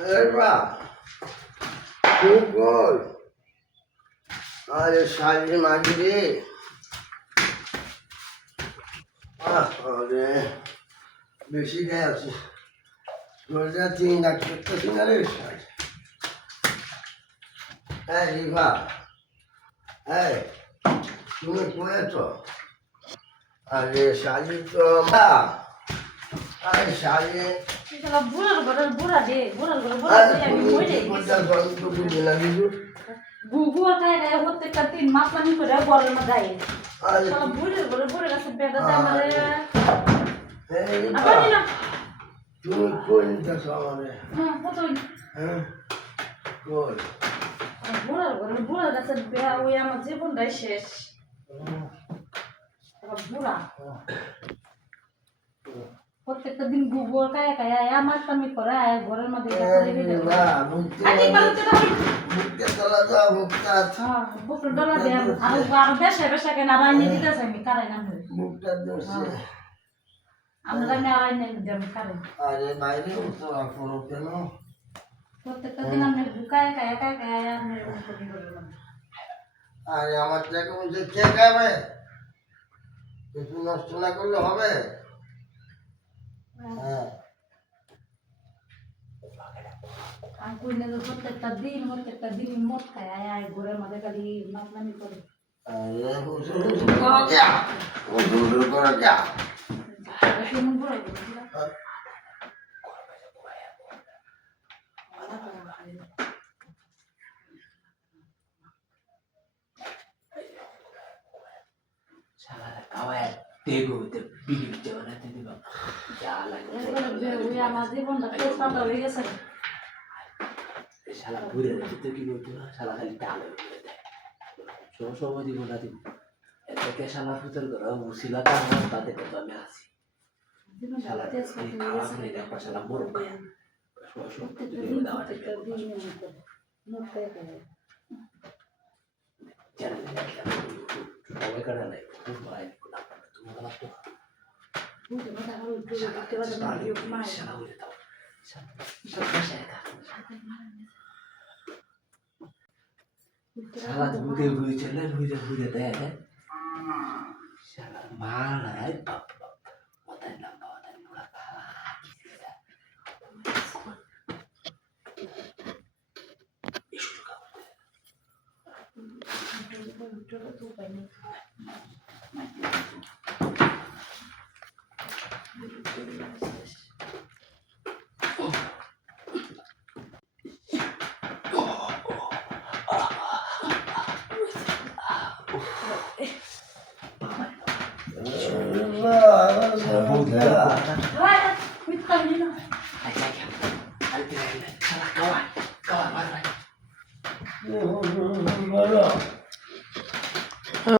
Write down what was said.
Erba, Google, আরে শাড়ি মাঝিরে আরে বেশি গায়ে আছে রোজা 3 লাখ করতেছি না রে শাড়ি। হ্যাঁ রিভা, হ্যাঁ তুমি করেছ আরে শাড়ি তো আরে শাড়ি বুড়ার ঘরের বুড়া দে বুড়ার ঘরের বুড়া দে আমি মরে গেছি গুগু আতায় রে প্রত্যেকটা 3 মাস আমি করে বলের মধ্যে গায়ে শালা বুড়ার ঘরের বুড়া গাছে বেটা দে আমারে আবার না তুমি কোন দেশ আমারে হ্যাঁ কতই হ্যাঁ কোন বুড়ার ঘরের বুড়া গাছে বেয়া ওই আমার জীবনটাই শেষ বুড়া প্রত্যেকটা দিন গুগল কায়া কায়া আমার কামি করে আয় ঘরের মধ্যে বুক ডলা দে আর বেশে বেশে কেন আর আইনে দিতেছে আমি কারাই নাম আমরা আইনে দেব কারাই আরে বাইরে তো আপনো কেন প্রত্যেকটা দিন আমি বুকায় কায়া কায়া কায়া আমি করি করলাম আরে আমার টাকা বলছে কে খাবে কিছু নষ্ট না করলে হবে হ্যাঁ আর কইলে প্রত্যেকটা দিন মদ খায় আয় ঘরের মধ্যে খালি মাতলামি করে আরে হুজুর করো क्या হুজুর করো क्या কেমন বড় Salah kawan tego te bili jona te diba jala ওই আমার জীবনটা শেষ পাতা হয়ে গেছে salah pura te ki botu salah kali talo so di bona di ke salah putar kara usila ta ta te ko ame asi salah te kawa ne da pa salah borok so te da wa te jangan Kau kan ada itu main kenapa itu malah tuh. Salah udah tahu. Salah saya kan. Salah tuh udah jalan udah deh. Salah malah apa? Otak nambah otak pula lagi. Isu juga. Salah kawan, kawan mana?